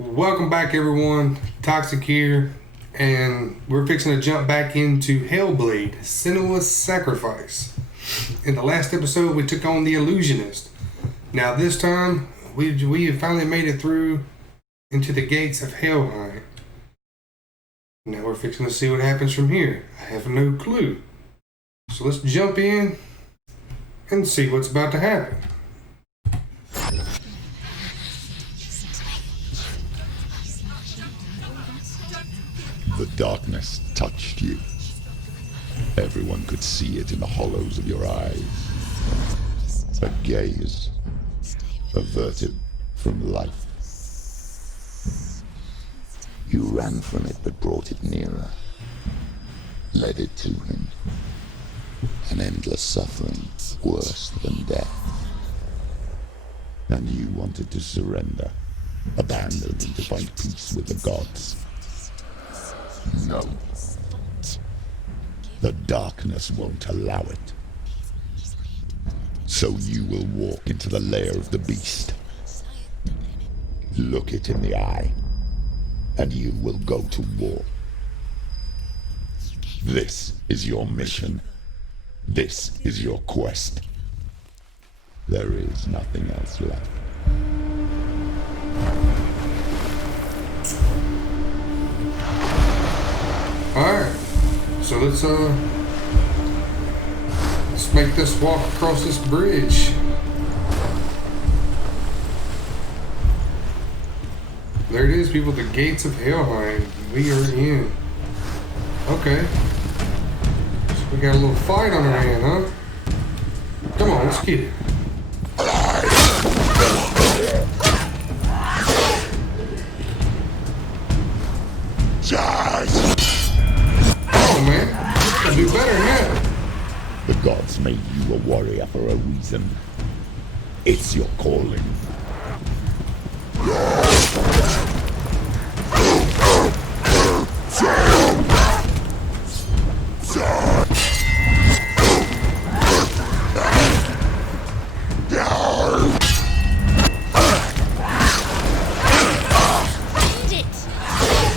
Welcome back, everyone. Toxic here, and we're fixing to jump back into Hellblade, Senua's Sacrifice. In the last episode, we took on the Illusionist. Now this time, we have finally made it through into the gates of Helheim. Now we're fixing to see what happens from here. I have no clue. So let's jump in and see what's about to happen. The darkness touched you. Everyone could see it in the hollows of your eyes. A gaze averted from life. You ran from it but brought it nearer. Led it to him. An endless suffering worse than death. And you wanted to surrender, abandon and to find peace with the gods. No. The darkness won't allow it. So you will walk into the lair of the beast. Look it in the eye, and you will go to war. This is your mission. This is your quest. There is nothing else left. Alright, so let's make this walk across this bridge. There it is, people, the gates of Helheim. We are in. Okay. So we got a little fight on our hand, huh? Come on, let's get it. Oh man, I'll do better than that. The gods made you a warrior for a reason. It's your calling.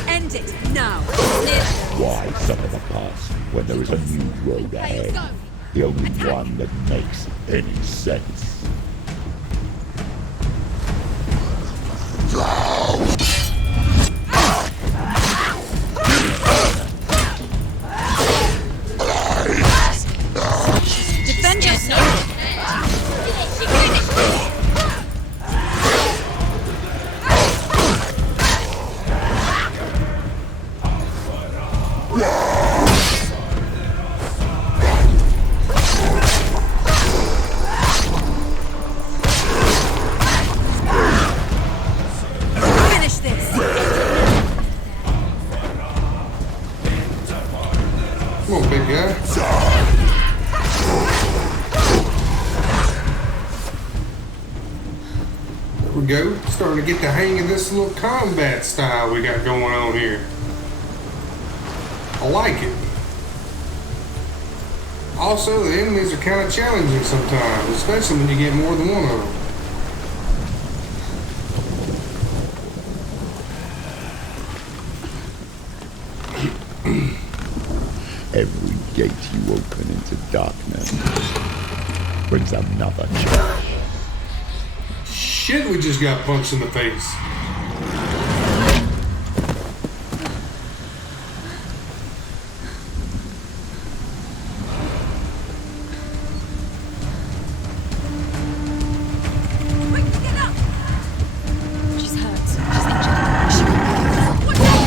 End it now. Why suffer the past when there is a new road ahead? The only one that makes any sense. Defend yourself. Finish this. Come on, big guy. There we go. Starting to get the hang of this little combat style we got going on here. I like it. Also, the enemies are kind of challenging sometimes, especially when you get more than one of them. Every gate you open into darkness brings another challenge. Shit, we just got punched in the face. Quick, get up. She's hurt. She's injured. Watch out.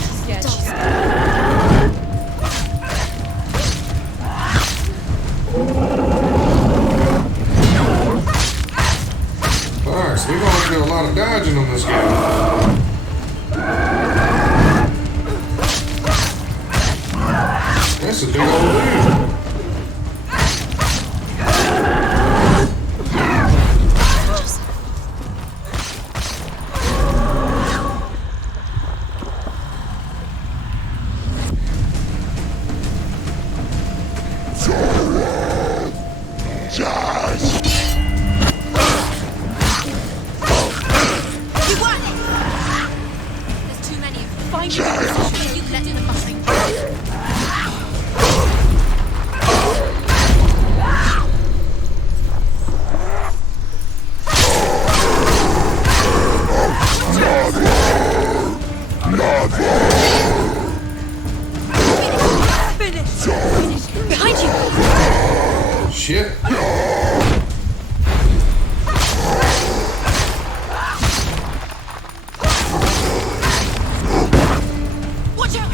She's scared. Alright, so we're gonna have to do a lot of dodging on this guy. That's a big old dude. You let them behind you. Finish! Behind you! Shit. Watch out!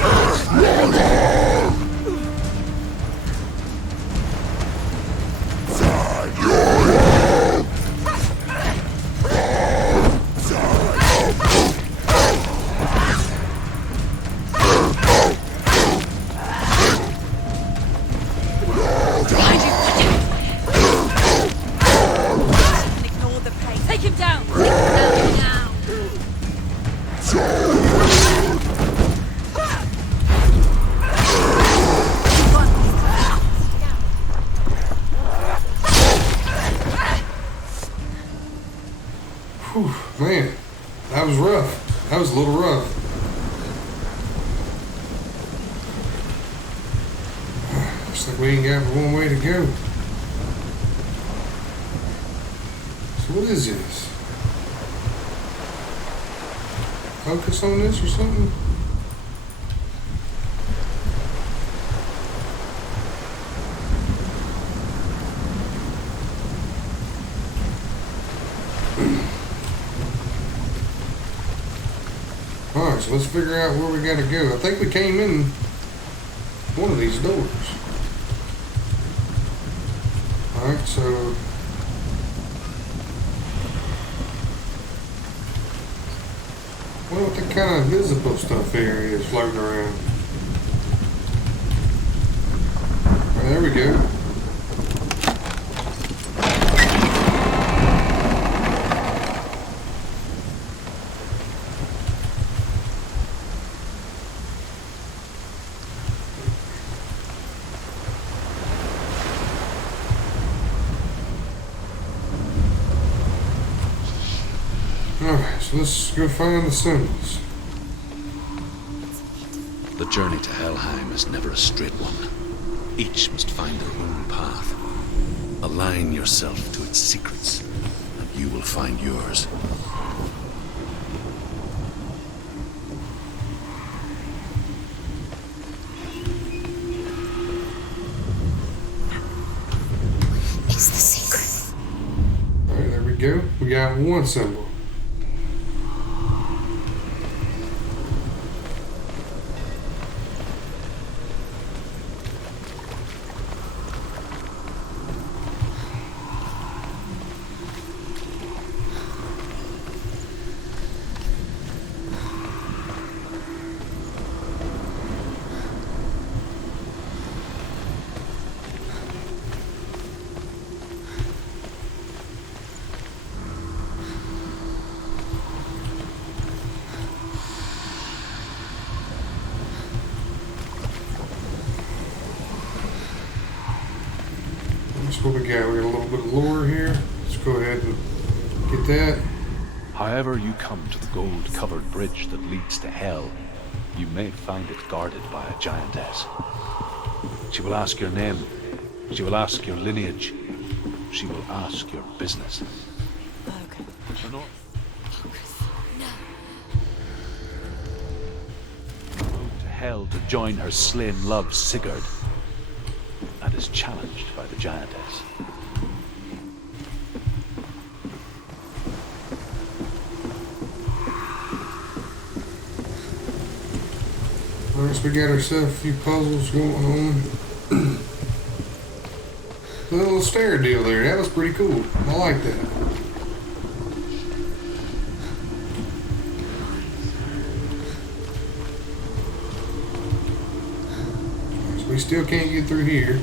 Behind you! Watch out! Ignore the pain. Take him down! Take him down now! Whew, man, that was rough. That was a little rough. Looks like we ain't got but one way to go. So what is this? Focus on this or something? Alright, so let's figure out where we gotta go. I think we came in one of these doors. Alright, so I wonder what the kind of visible stuff here is floating around. Alright, there we go. Alright, so let's go find the symbols. The journey to Helheim is never a straight one. Each must find their own path. Align yourself to its secrets, and you will find yours. It's the secret. Alright, there we go. We got one symbol. That's what we got. We got a little bit of lore here. Let's go ahead and get that. However you come to the gold-covered bridge that leads to Hell, you may find it guarded by a giantess. She will ask your name. She will ask your lineage. She will ask your business. Okay. The north. No. Road to Hell to join her slain love Sigurd, and is challenged by the giantess. Alright, so we got ourselves a few puzzles going on. A little stair deal there. That was pretty cool. I like that. So we still can't get through here.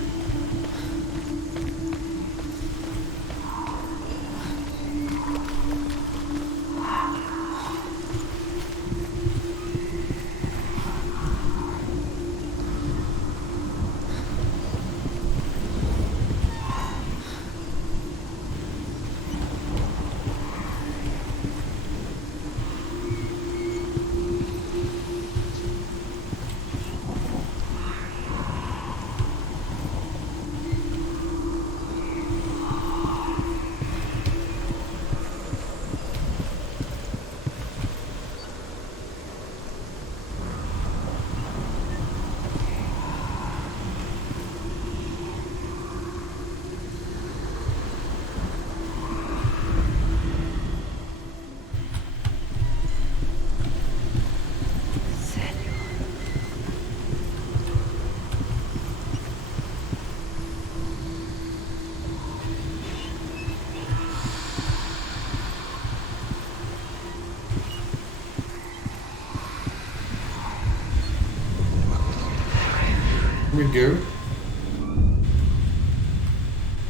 Here we go.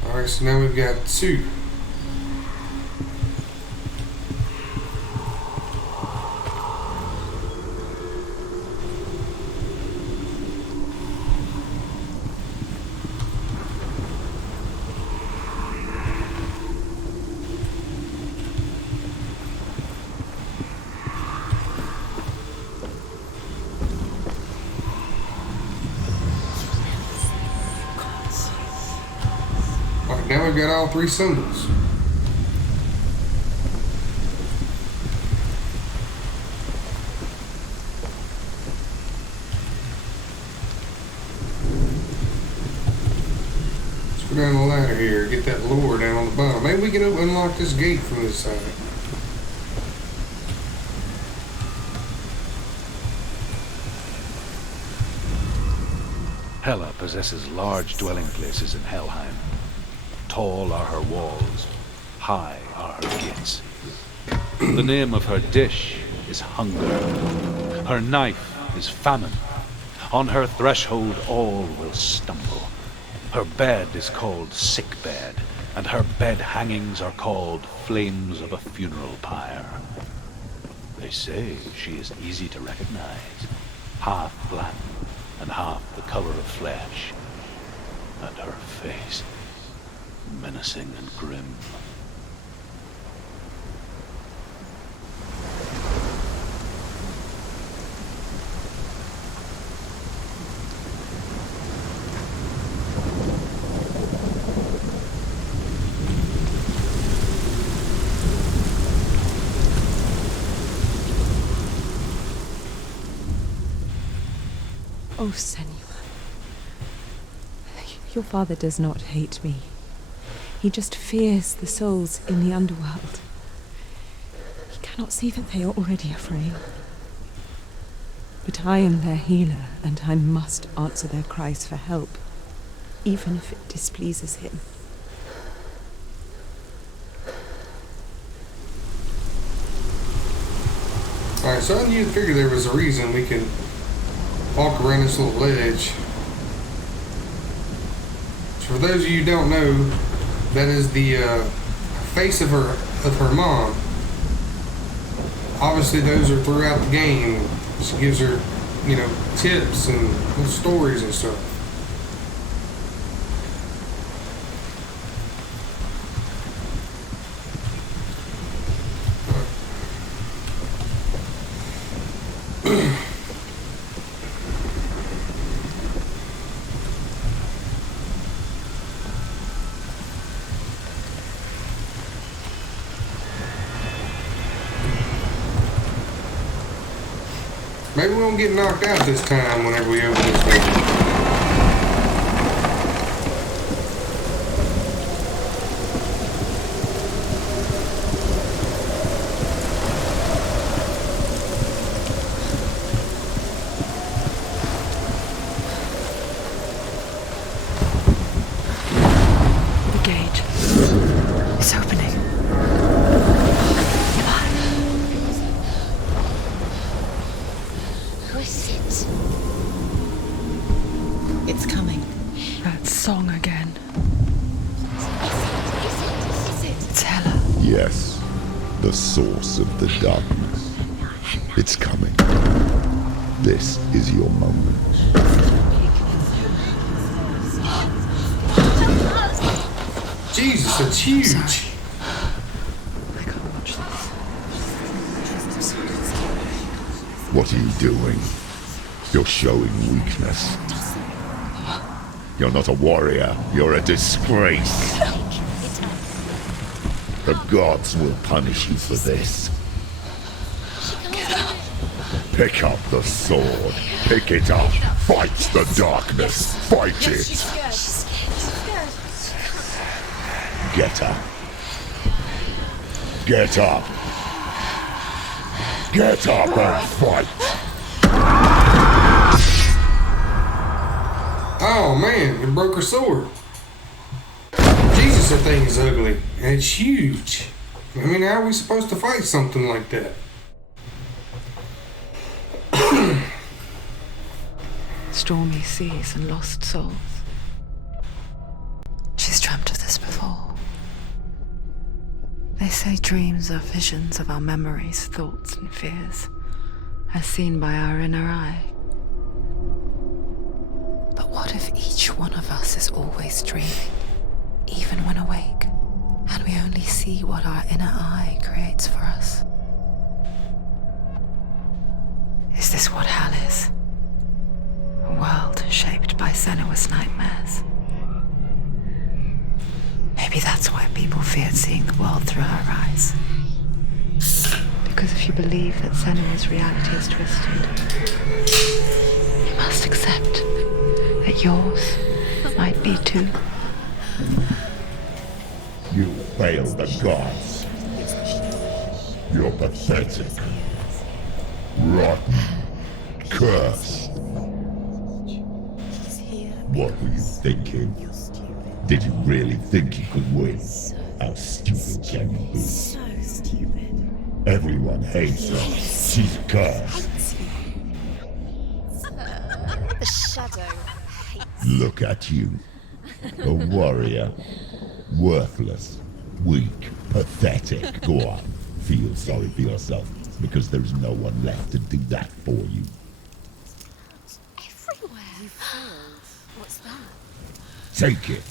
Alright, so now we've got 2. Now we've got all 3 symbols. Let's go down the ladder here, get that lore down on the bottom. Maybe we can unlock this gate from this side. Hela possesses large dwelling places in Helheim. Tall are her walls, high are her gates. The name of her dish is hunger. Her knife is famine. On her threshold all will stumble. Her bed is called sick bed, and her bed hangings are called flames of a funeral pyre. They say she is easy to recognize, half black and half the color of flesh, and her face menacing and grim. Oh, senua. Your father does not hate me. He just fears the souls in the underworld. He cannot see that they are already afraid. But I am their healer, and I must answer their cries for help, even if it displeases him. Alright, so I knew to figure there was a reason we can walk around this little ledge. So for those of you who don't know, that is the face of her mom. Obviously those are throughout the game. She gives her, you know, tips and little stories and stuff. Maybe we won't get knocked out this time whenever we open this door. The gate is opening. It's coming. That song again. It's Hela. Yes, the source of the darkness. It's coming. This is your moment. Jesus, it's huge. Sorry. I can't watch this. What are you doing? You're showing weakness. You're not a warrior. You're a disgrace. The gods will punish you for this. Pick up the sword. Pick it up. Fight the darkness. Fight it. Get up. Get up. Get up and fight. Oh man, it broke her sword. Jesus, that thing is ugly. And it's huge. I mean, how are we supposed to fight something like that? Stormy seas and lost souls. She's dreamt of this before. They say dreams are visions of our memories, thoughts, and fears, as seen by our inner eye. But what if each one of us is always dreaming, even when awake, and we only see what our inner eye creates for us? Is this what hell is? A world shaped by Senua's nightmares. Maybe that's why people feared seeing the world through her eyes. Because if you believe that Senua's reality is twisted, you must accept that yours might be too. You failed the gods. You're pathetic. Rotten. Cursed. What were you thinking? Did you really think you could win? How stupid can you be? So stupid. Everyone hates her. She's cursed. The shadow hates. Look at you. A warrior. Worthless. Weak. Pathetic. Go on. Feel sorry for yourself, because there's no one left to do that for you. Everywhere. You failed. What's that? Take it.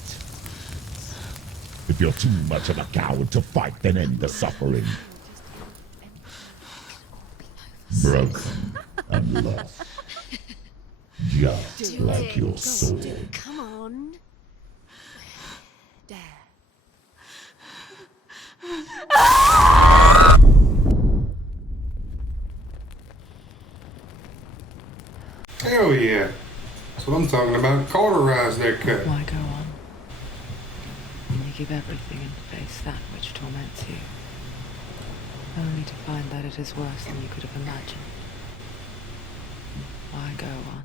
If you're too much of a coward to fight, then end the suffering. Broken and lost. Just like your sword. Come on. Dare. Hell yeah. That's what I'm talking about. Cauterize that cut. Why go on? When you give everything and face that which torments you, only to find that it is worse than you could have imagined. Why go on?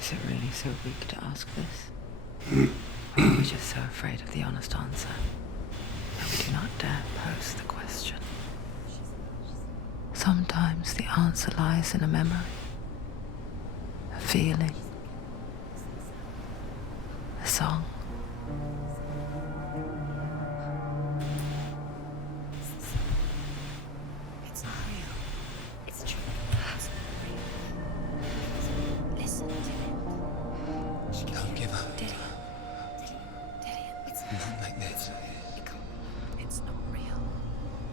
Is it really so weak to ask this? Or are we just so afraid of the honest answer that we do not dare pose the question? Sometimes the answer lies in a memory, a feeling, a song. It's not real. It's true. It's not real. Listen to it. Don't give up. Did it? It's Not like this. it can't. It's not real.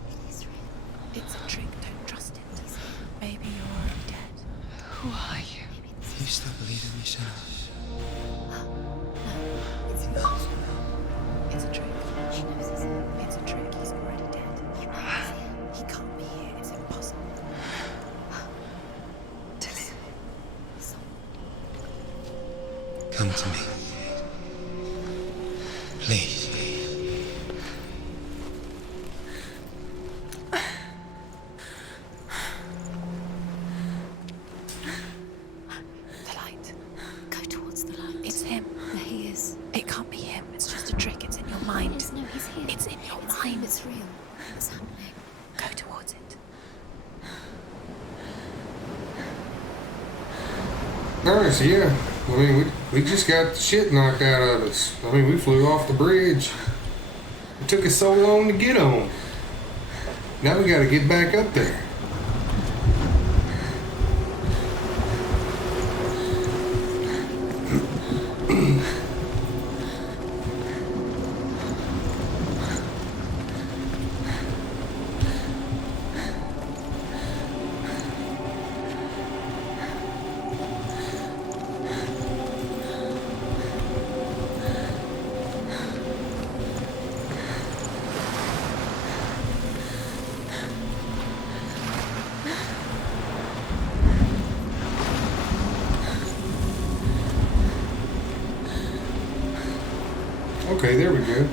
It is real. It's a trick. Don't trust it. Maybe you're already dead. Who are you? Maybe this You still believe in yourself. It's impossible. It's a trick. She knows it's him. It's a trick. He's already dead. He knows it. He can't be here. It's impossible. Come to me. Please. The light. Go towards the light. It's him. There he is. It can't be him. It's just a trick. It's in your mind. No, he's here. It's in your mind. It's real. It's happening. Go towards it. Nice, yeah. I mean, we just got the shit knocked out of us. I mean, we flew off the bridge. It took us so long to get on. Now we gotta get back up there. Okay, there we go.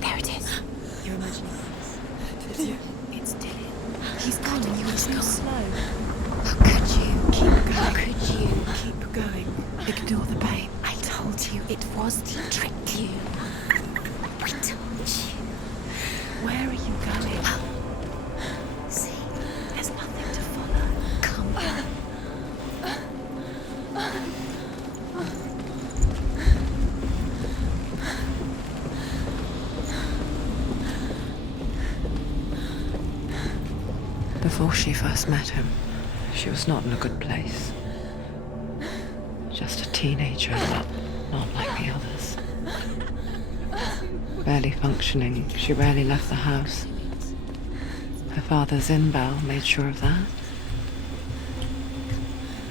There it is. You're imagining this. It's Dylan. He's coming. You were too slow. How could you? Keep going. How could you? Keep going. Ignore the pain. I told you it was to trick you. I told you. Where are you going? Before she first met him, she was not in a good place. Just a teenager, but not like the others. Barely functioning, she rarely left the house. Her father's in-bell made sure of that.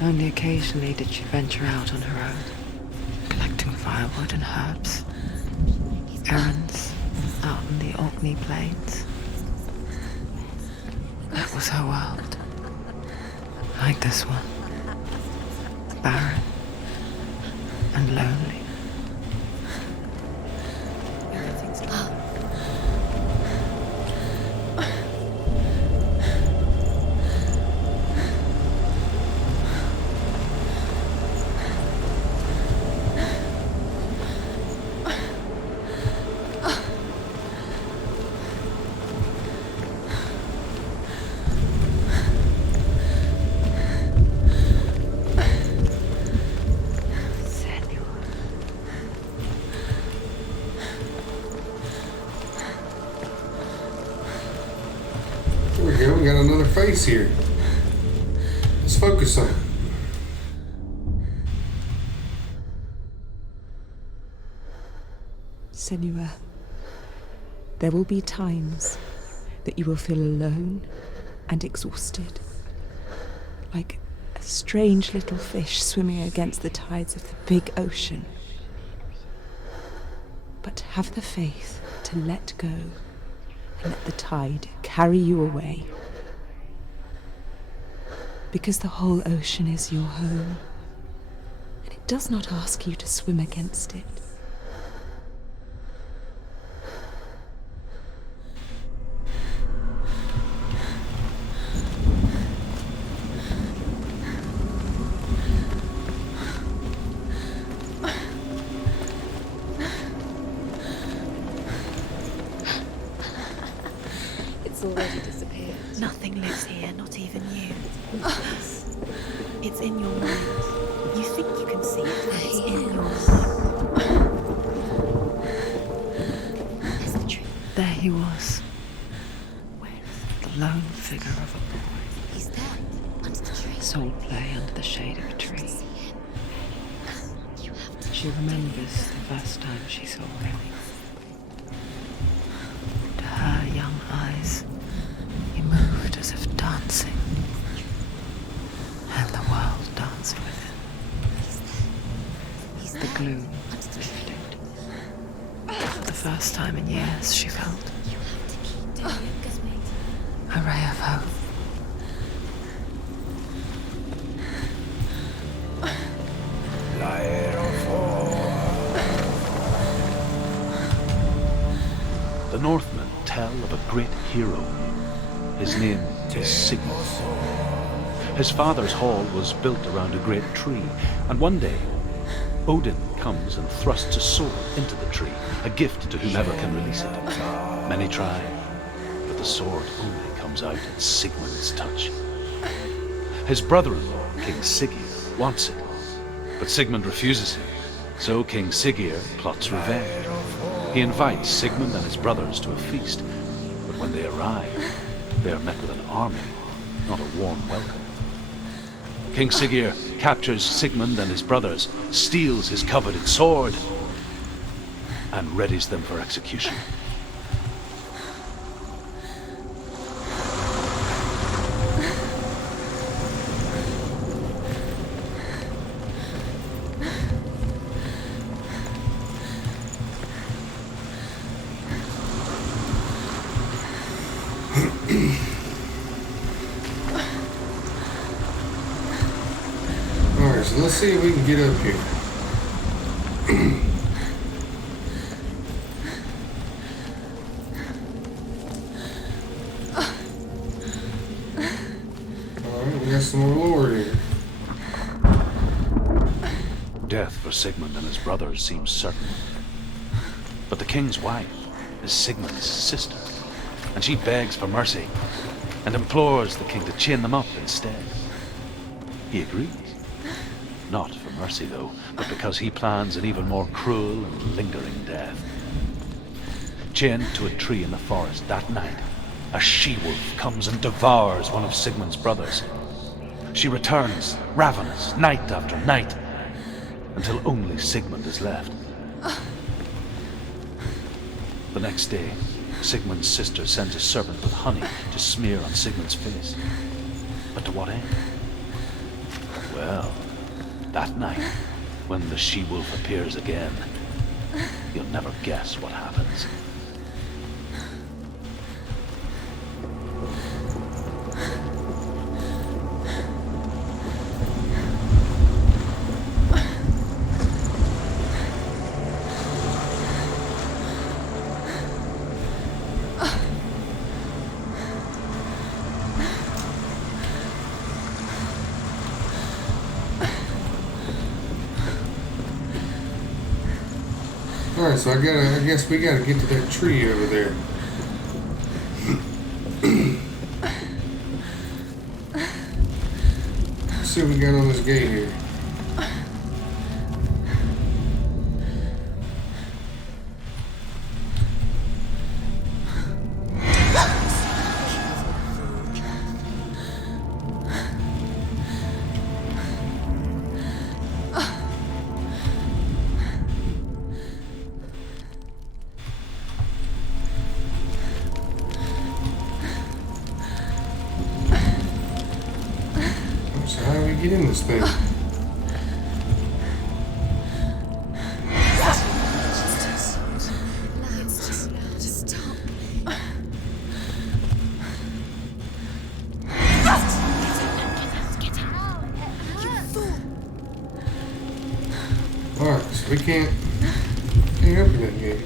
Only occasionally did she venture out on her own, collecting firewood and herbs. Errands out in the Orkney Plains. That was her world. Like this one. Barren and lonely. Here we got another face here. Let's focus on it. Senua, there will be times that you will feel alone and exhausted, like a strange little fish swimming against the tides of the big ocean. But have the faith to let go and let the tide carry you away. Because the whole ocean is your home, and it does not ask you to swim against it. It's already disappeared. Nothing lives here, not even you. It's in your mind. You think you can see it, but it's in your mind. That's the truth. There he was, Where is the lone figure of a boy. he? He's there, under the tree. Soul play under the shade of a tree. See him. You have to. She remembers the first time she saw him. To her young eyes, he moved as if dancing, and the world danced with him. He's The there. gloom lifted. For the first time in years, she felt You have to keep doing it, Guzmate. a ray of hope. The Northmen tell of a great hero. His name is Sigmund. His father's hall was built around a great tree, and one day, Odin comes and thrusts a sword into the tree, a gift to whomever can release it. Many try, but the sword only comes out at Sigmund's touch. His brother-in-law, King Siggeir, wants it, but Sigmund refuses him, so King Siggeir plots revenge. He invites Sigmund and his brothers to a feast, but when they arrive, they are met with an army, not a warm welcome. King Siggeir captures Sigmund and his brothers, steals his coveted sword, and readies them for execution. Alright, so let's see if we can get up here. Alright, we got some more lore here. Death for Sigmund and his brothers seems certain. But the king's wife is Sigmund's sister, and she begs for mercy and implores the king to chain them up instead. He agrees. Not for mercy, though, but because he plans an even more cruel and lingering death. Chained to a tree in the forest that night, a she-wolf comes and devours one of Sigmund's brothers. She returns, ravenous, night after night, until only Sigmund is left. The next day, Sigmund's sister sends a serpent with honey to smear on Sigmund's face. But to what end? Well, that night, when the she-wolf appears again, you'll never guess what happens. Alright, so I guess we gotta get to that tree over there. Let's see what we got on this gate here. So how do we get in this thing? Alright, so we can't open that gate.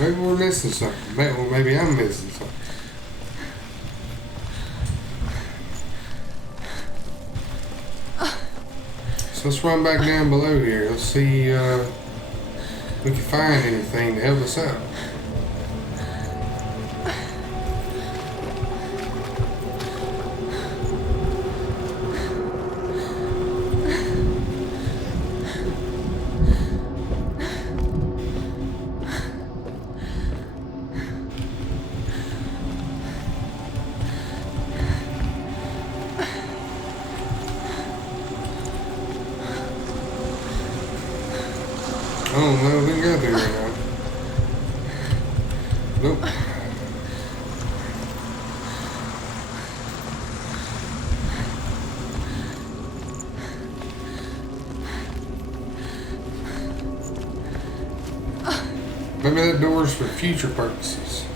Maybe we're missing something. Maybe I'm missing something. So let's run back down below here. Let's see if we can find anything to help us out. Oh no, we got there right now. Nope. Maybe that door's for future purposes.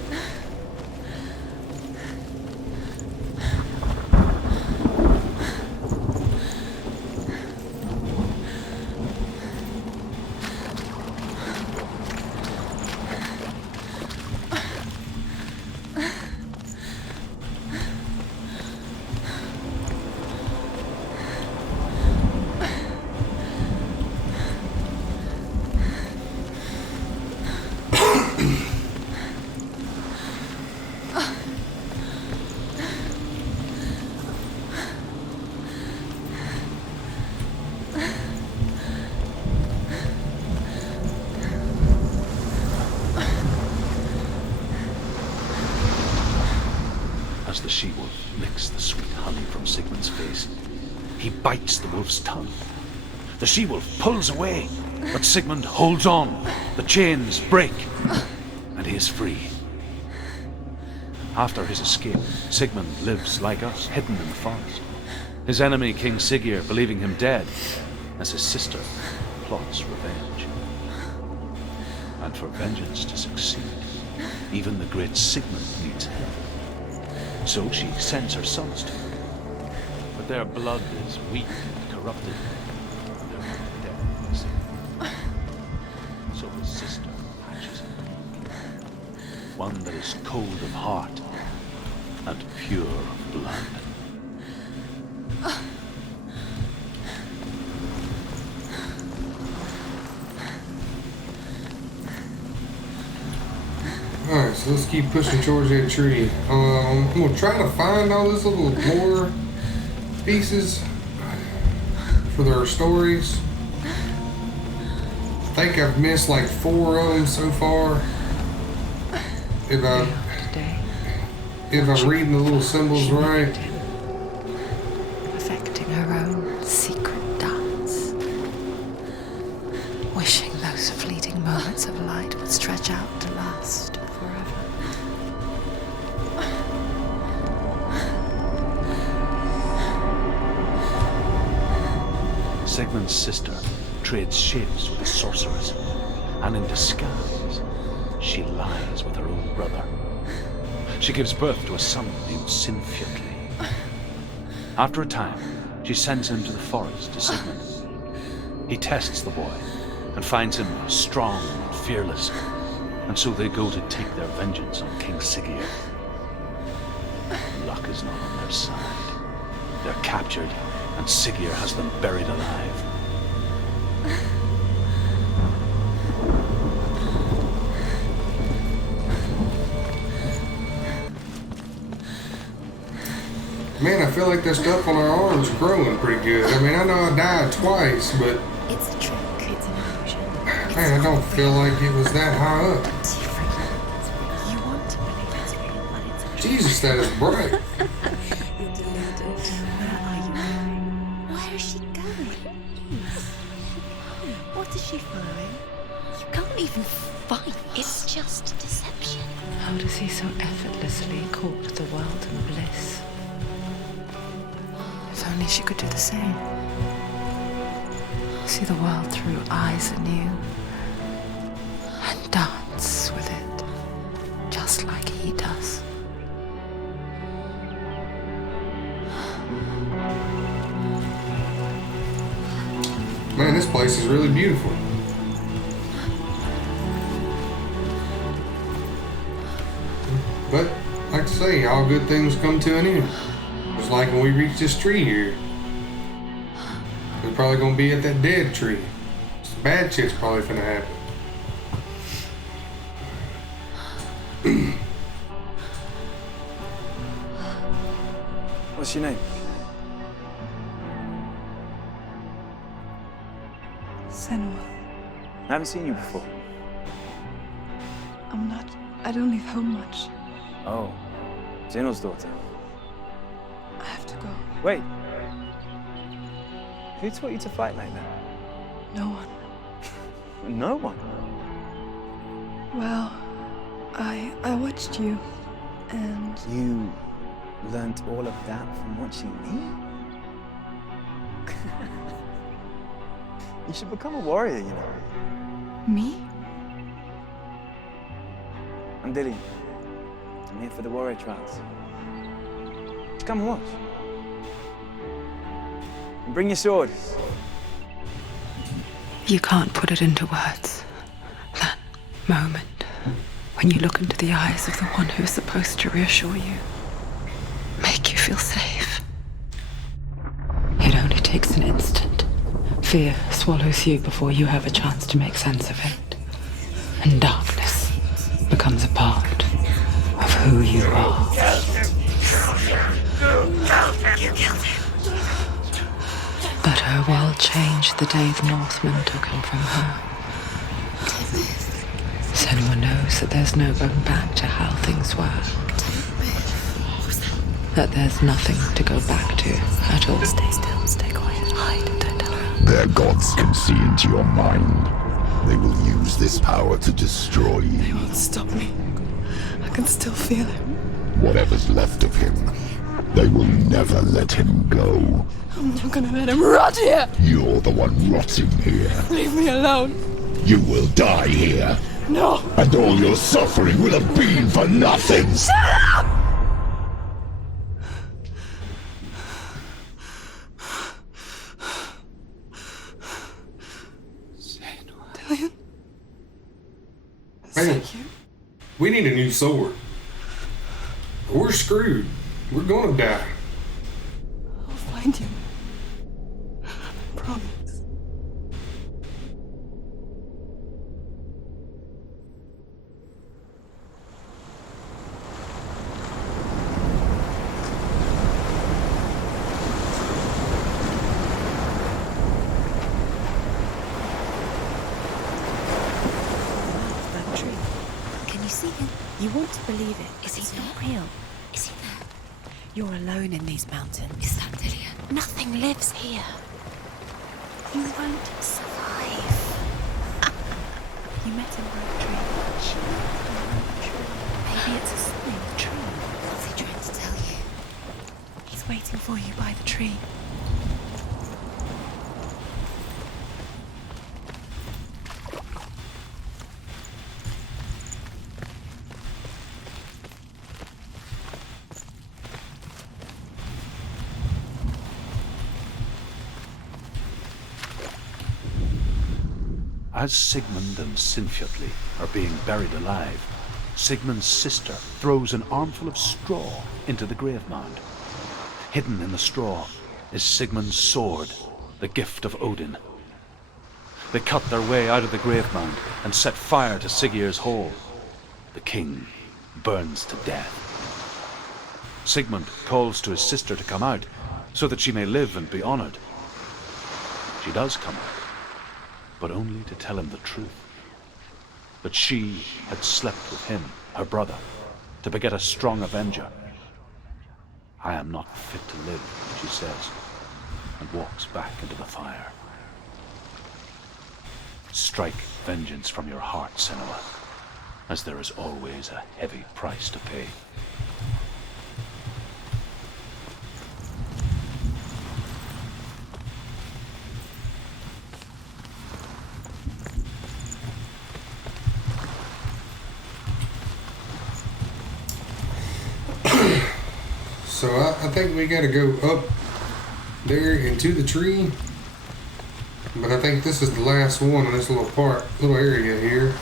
As the she-wolf licks the sweet honey from Sigmund's face, he bites the wolf's tongue. The she-wolf pulls away, but Sigmund holds on. The chains break, and he is free. After his escape, Sigmund lives like us, hidden in the forest. His enemy, King Siggeir, believing him dead, as his sister plots revenge. And for vengeance to succeed, even the great Sigmund needs help. So she sends her sons to him. But their blood is weak and corrupted. Their death is so his sister hatches a one that is cold of heart and pure of blood. Alright, so let's keep pushing towards that tree. I'm going to try to find all these little lore pieces for their stories. think I've missed like 4 of them so far. If I'm reading the little symbols right. Perfecting her own secret dance. Wishing those fleeting moments of light would stretch out to last forever. Sigmund's sister trades shapes with a sorceress, and in disguise, she lies with her own brother. She gives birth to a son named Sinfjotli. After a time, she sends him to the forest to Sigmund. He tests the boy and finds him strong and fearless, and so they go to take their vengeance on King Siggeir. Luck is not on their side. They're captured, and Siggeir has them buried alive. Man, I feel like that stuff on our arms is growing pretty good. I mean, I know I died twice, but It's a trick. It's an illusion. man, I don't feel like it was that high up. You want to believe it's real, but it's a trick. Jesus, that is bright. You're deluded. Where are you going? Where is she going? What is she following? You can't even fight. It's just deception. How does he so effortlessly court the world and bliss? If only she could do the same. See the world through eyes anew and dance with it, just like he does. Man, this place is really beautiful. But, like I say, all good things come to an end. Just like when we reach this tree here. We're probably gonna be at that dead tree. Some bad shit's probably finna happen. What's your name? Senua. I haven't seen you before. I don't leave home much. Oh, Zeno's daughter. I have to go. Wait. Who taught you to fight like that? No one. No one. Well, I watched you, and You learnt all of that from watching me? You should become a warrior, you know. me? I'm Dillian. I'm here for the warrior trials. Just come and watch. And bring your sword. You can't put it into words. That moment when you look into the eyes of the one who is supposed to reassure you, make you feel safe. It only takes an instant. Fear swallows you before you have a chance to make sense of it. And darkness becomes a part of who you are. You killed him. But her world changed the day the Northmen took him from her. Senua knows that there's no going back to how things were. That there's nothing to go back to at all. Stay still, stay quiet, hide, don't tell her. Their gods can see into your mind. They will use this power to destroy They you. won't stop me. I can still feel him. Whatever's left of him, they will never let him go. I'm not gonna let him rot here. You're the one rotting here. Leave me alone. You will die here. No. And all your suffering will have been for nothing. Dillian. Man, Thank you. we need a new sword. We're screwed. We're gonna die. I'll find him. Promise. see him? You want to believe it. Is he not real? Is he there? You're alone in these mountains. Is that Dillian? Nothing lives here. You won't survive. You met him by the tree. Maybe it's a sign. Tree. What's he trying to tell you? He's waiting for you by the tree. As Sigmund and Sinfjotli are being buried alive, Sigmund's sister throws an armful of straw into the grave mound. Hidden in the straw is Sigmund's sword, the gift of Odin. They cut their way out of the grave mound and set fire to Siggeir's hall. The king burns to death. Sigmund calls to his sister to come out so that she may live and be honored. She does come out, but only to tell him the truth. That she had slept with him, her brother, to beget a strong avenger. I am not fit to live, she says, and walks back into the fire. Strike vengeance from your heart, Senua, as there is always a heavy price to pay. So I think we gotta go up there into the tree. But I think this is the last one in this little area here.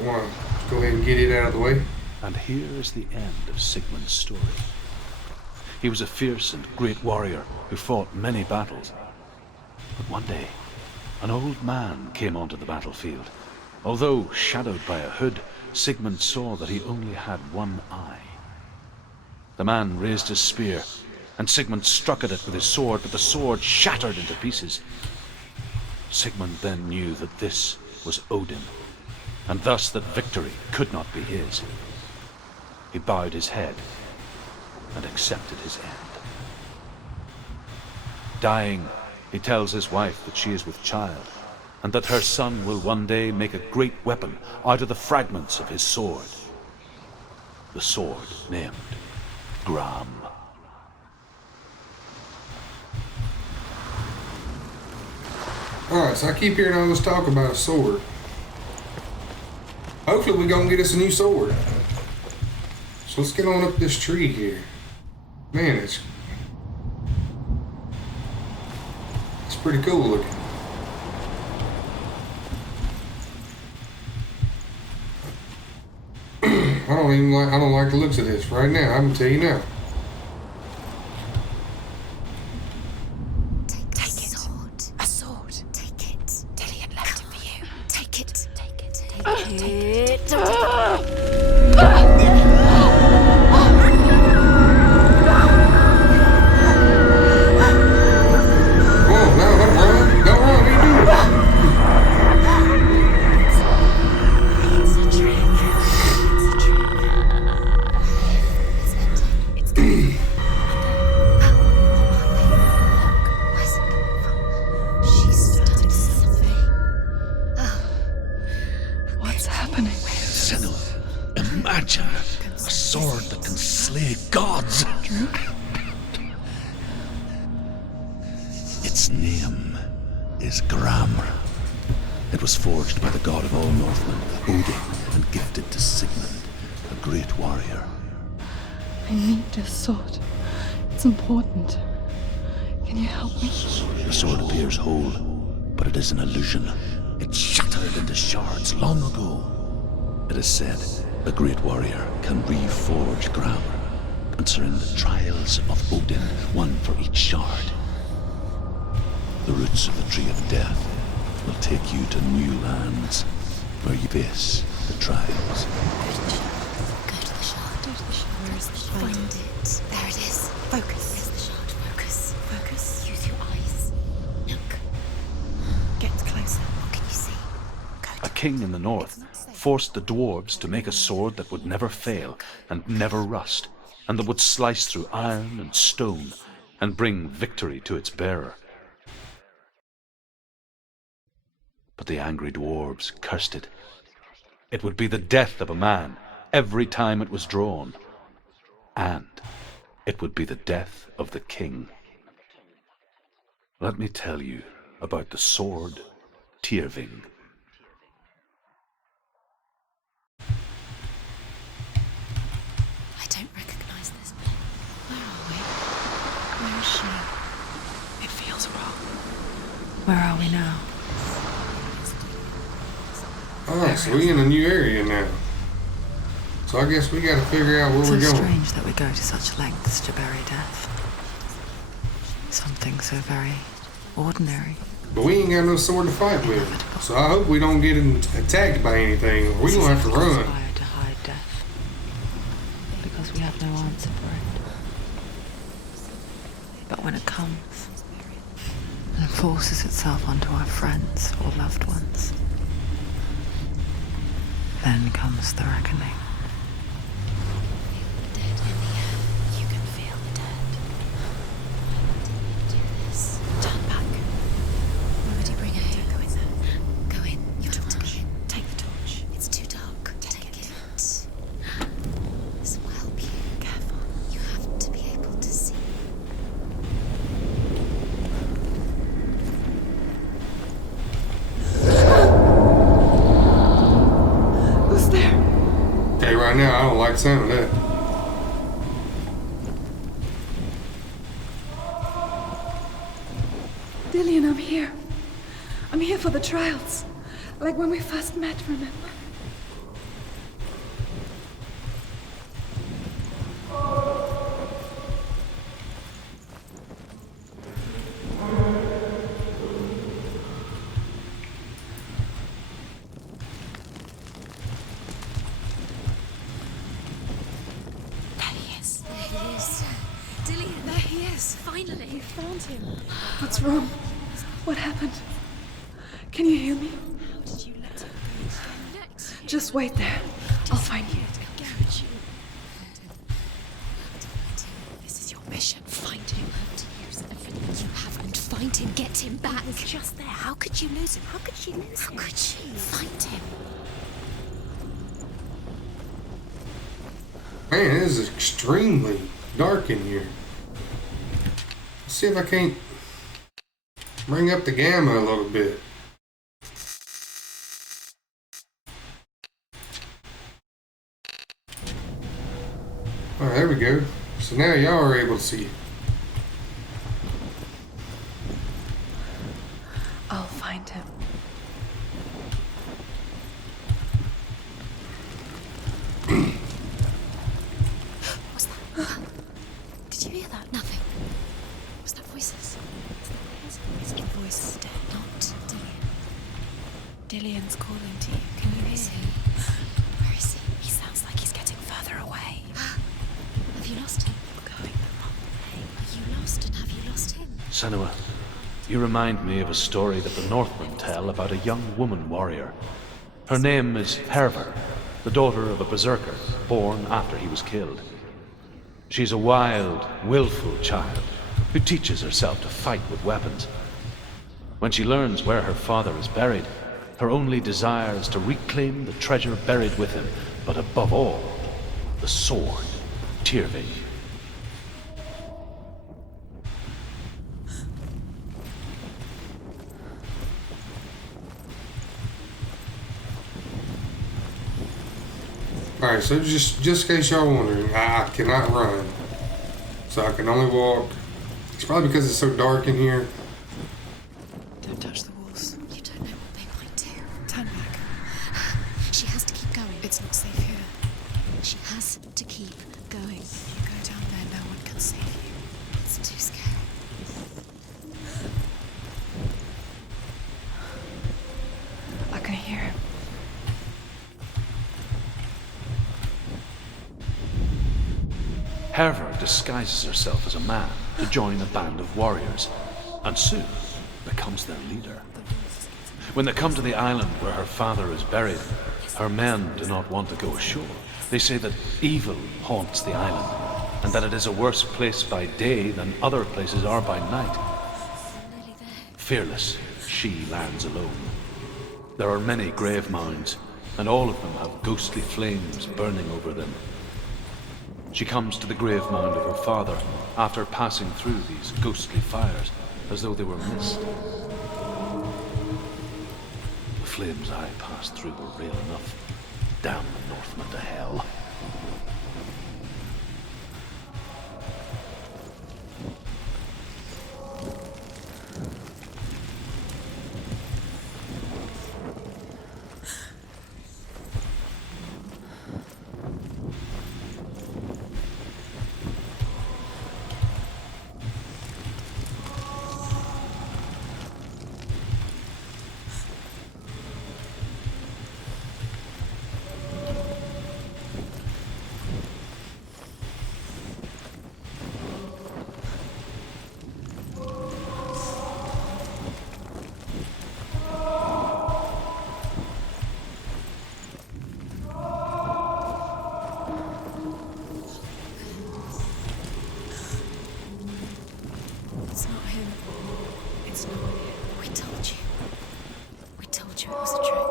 I wanna go ahead and get it out of the way. And here is the end of Sigmund's story. He was a fierce and great warrior who fought many battles. But one day, an old man came onto the battlefield. Although shadowed by a hood, Sigmund saw that he only had one eye. The man raised his spear, and Sigmund struck at it with his sword, but the sword shattered into pieces. Sigmund then knew that this was Odin, and thus that victory could not be his. He bowed his head and accepted his end. Dying, he tells his wife that she is with child, and that her son will one day make a great weapon out of the fragments of his sword. The sword named Gram. Alright, so I keep hearing all this talk about a sword. Hopefully we're gonna get us a new sword. So let's get on up this tree here. Man, it's pretty cool looking. I don't like the looks of this right now, I'm gonna tell you now. Take it. A sword. Take it. Dillian left it for you. Take it. Take it. Take it. Oh, no, don't run. Don't run, what are you doing? It's a trick. It's good. She's done something. What's happening? Senua, imagine a sword that can slay gods. Its name is Gram. It was forged by the god of all Northmen, Odin, and gifted to Sigmund, a great warrior. I need this sword. It's important. Can you help me? The sword appears whole, but it is an illusion. It shattered into shards long ago. It is said a great warrior can reforge Gram, answering the trials of Odin, one for each shard. The roots of the Tree of Death will take you to new lands, where you face the trials. Go to the shard. Where is the shard? Find it. There it is. Focus. There's the shard. Focus. Focus. Use your eyes. Look. Get closer. What can you see? Go to king in the north forced the dwarves to make a sword that would never fail and never rust, and that would slice through iron and stone and bring victory to its bearer. But the angry dwarves cursed it. It would be the death of a man every time it was drawn, and it would be the death of the king. Let me tell you about the sword Tyrving. I don't recognize this place. Where are we? Where is she? It feels wrong. Where are we now? Oh, so we're in a new area now. So I guess we gotta figure out where So we're going. strange that we go to such lengths to bury death. Something so very ordinary. But we ain't got no sword to fight with. So I hope we don't get attacked by anything, or we gonna have to run. Conspire to hide death. Because we have no answer for it. But when it comes and forces itself onto our friends or loved ones, then comes the reckoning. Dead in the air. You can feel the dead. Do this. Turn back. Nobody bring her here. Go in there. Go in. You have to go in. Take the torch. It's too dark. Take it. This will help you. Careful. You have to be able to see. Who's there? Okay, right now I don't like the sound of that. Dillian, I'm here. I'm here for the trials. Like when we first met, remember? There he is. There he is. Dillian, there he is. Finally. You found him. What's wrong? What happened? Can you hear me? How did you let him go next? Just wait there. I'll find you. Garrett, you. This is your mission. Find him. Have to use everything you have and find him. Get him back. He was just there. How could you lose him? How could she lose him? How could she? Find him. Man, it is extremely dark in here. Let's see if I can't bring up the gamma a little bit. Alright, there we go. So now y'all are able to see. I'll find him. What's that? Did you hear that? Nothing. Was that voices? It's in voices dead, not Dillian. Dillian's calling to you. Can you hear him? Where is he? He sounds like he's getting further away. Have you lost him? Going the wrong way. Are you lost and have you lost him? Senua, you remind me of a story that the Northmen tell about a young woman warrior. Her name is Herver, the daughter of a berserker, born after he was killed. She's a wild, willful child who teaches herself to fight with weapons. When she learns where her father is buried, her only desire is to reclaim the treasure buried with him, but above all, the sword, Tyrving. Alright, so just in case y'all wondering, I cannot run. So I can only walk. It's probably because it's so dark in here. Don't touch the walls. You don't know what they might do. Turn back. She has to keep going. It's not safe here. She has to keep going. You go down there, no one can save you. It's too scary. I can hear him. Herver disguises herself as a man to join a band of warriors, and soon becomes their leader. When they come to the island where her father is buried, her men do not want to go ashore. They say that evil haunts the island, and that it is a worse place by day than other places are by night. Fearless, she lands alone. There are many grave mounds, and all of them have ghostly flames burning over them. She comes to the grave mound of her father after passing through these ghostly fires, as though they were mist. The flames I passed through were real enough. Damn the Northmen to hell. It's not him. It's not him. We told you. We told you it was a trick.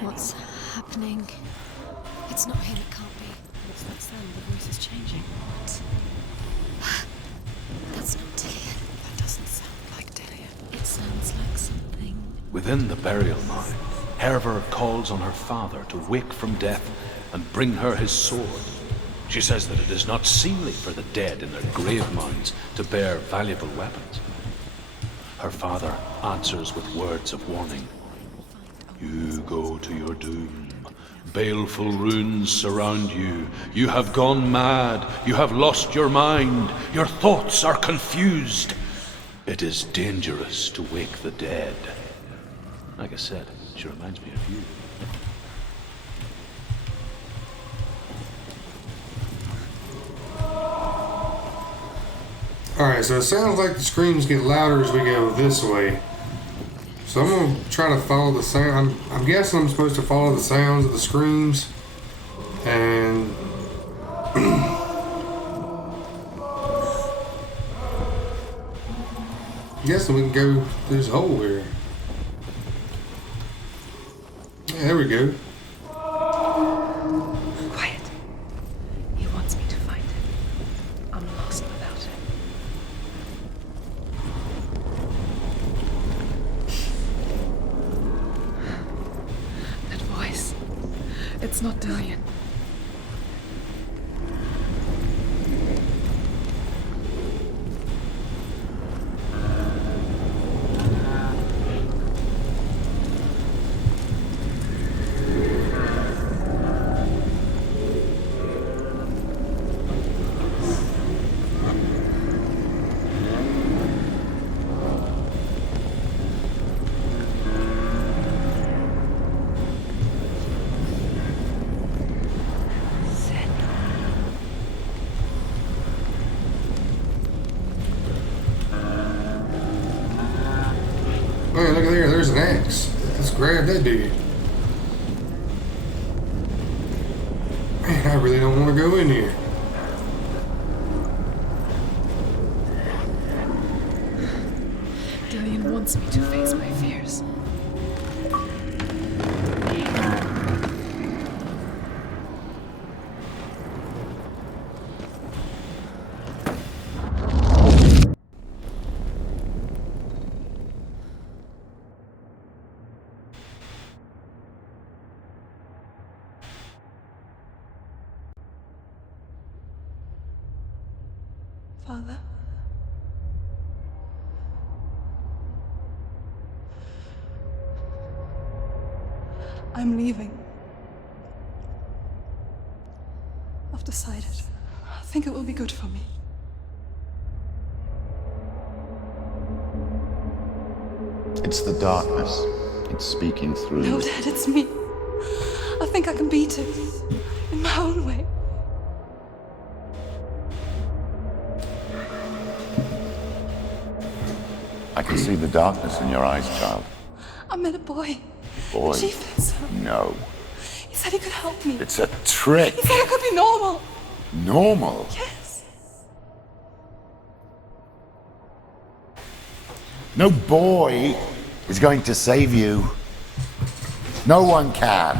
What's happening? It's not him, it can't be. What's that sound? The voice is changing. What? That's not Dillian. That doesn't sound like Dillian. It sounds like something. Within the burial mound, Herver calls on her father to wake from death and bring her his sword. She says that it is not seemly for the dead in their grave mounds to bear valuable weapons. Her father answers with words of warning. You go to your doom. Baleful runes surround you. You have gone mad. You have lost your mind. Your thoughts are confused. It is dangerous to wake the dead. Like I said, she reminds me of you. Alright, so it sounds like the screams get louder as we go this way. So I'm going to try to follow the sound. I'm guessing I'm supposed to follow the sounds of the screams. And... guessing we can go through this hole here. Yeah, there we go. Quiet. He wants me to find him. I'm lost without him. That voice. It's not Dillian. Oh yeah, look at there, there's an axe. Let's grab that dude. Man, I really don't want to go in here. Dillian wants me to face my fears. Father? I'm leaving. I've decided. I think it will be good for me. It's the darkness. It's speaking through No, you. Dad, it's me. I think I can beat it. In my own way. I can see the darkness in your eyes, child. I met a boy. Boy. Chief so. No. He said he could help me. It's a trick. He said I could be normal. Normal? Yes. No boy is going to save you. No one can.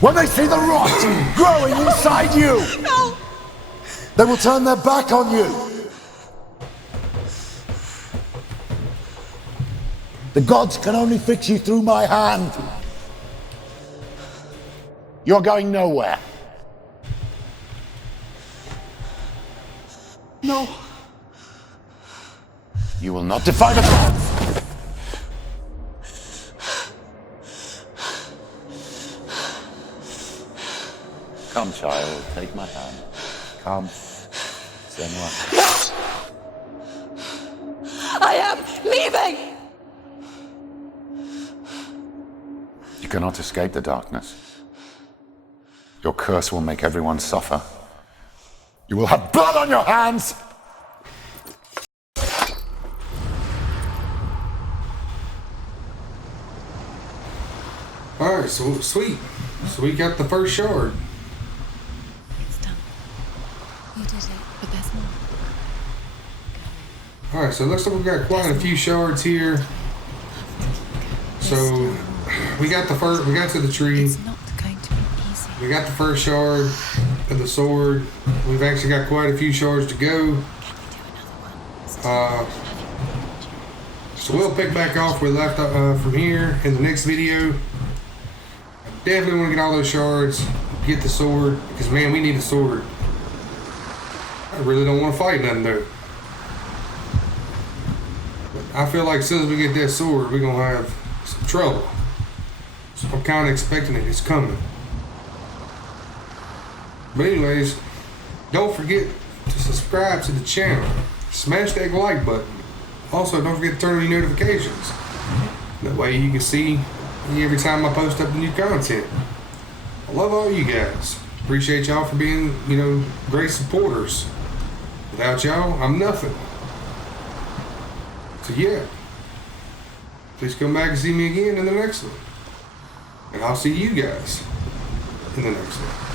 When they see the rot growing inside you, No! they will turn their back on you. The gods can only fix you through my hand. You're going nowhere. No. You will not defy the gods. Come, child, take my hand. Come. Senua. I am leaving! You cannot escape the darkness. Your curse will make everyone suffer. You will have blood on your hands! Alright, so sweet. So we got the first shard. It's done. You did it, but there's more. Alright, so it looks like we've got quite a few shards here. So we got to the tree. It's not going to be easy. We got the first shard of the sword. We've actually got quite a few shards to go. Can we do another one? So we'll pick back off where we left from here in the next video. Definitely want to get all those shards, get the sword, because man, we need a sword. I really don't want to fight nothing though. But I feel like as soon as we get that sword, we're gonna have some trouble. So I'm kind of expecting it. It's coming. But anyways, don't forget to subscribe to the channel. Smash that like button. Also, don't forget to turn on your notifications. That way you can see every time I post up new content. I love all you guys. Appreciate y'all for being, great supporters. Without y'all, I'm nothing. So yeah. Please come back and see me again in the next one. And I'll see you guys in the next one.